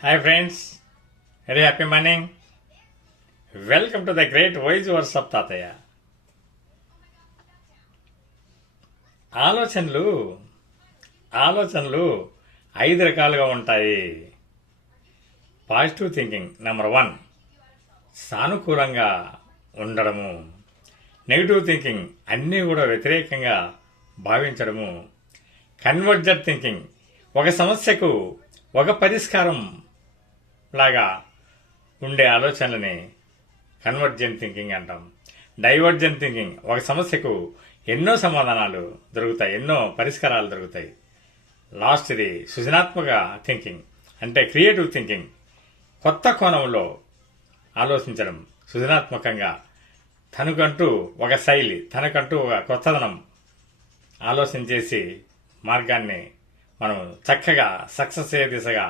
Hi friends, very happy morning. Welcome to the great voice words of తాతయ్య. ఆలోచనలు ఆలోచనలు 5 రకాలుగా ఉంటాయి. పాజిటివ్ థింకింగ్ నెంబర్ 1, సానుకూలంగా ఉండడము. నెగిటివ్ థింకింగ్ అన్నీ కూడా వ్యతిరేకంగా భావించడము. కన్వర్జెంట్ థింకింగ్ ఒక సమస్యకు ఒక పరిష్కారం లాగా ఉండే ఆలోచనలని కన్వర్జెంట్ థింకింగ్ అంటాం. డైవర్జెంట్ థింకింగ్ ఒక సమస్యకు ఎన్నో సమాధానాలు దొరుకుతాయి, ఎన్నో పరిష్కారాలు దొరుకుతాయి. లాస్ట్ది సృజనాత్మక థింకింగ్ అంటే క్రియేటివ్ థింకింగ్, కొత్త కోణంలో ఆలోచించడం, సృజనాత్మకంగా తనకంటూ ఒక శైలి, తనకంటూ ఒక కొత్తదనం ఆలోచన చేసి మార్గాన్ని మనం చక్కగా సక్సెస్ అయ్యే దిశగా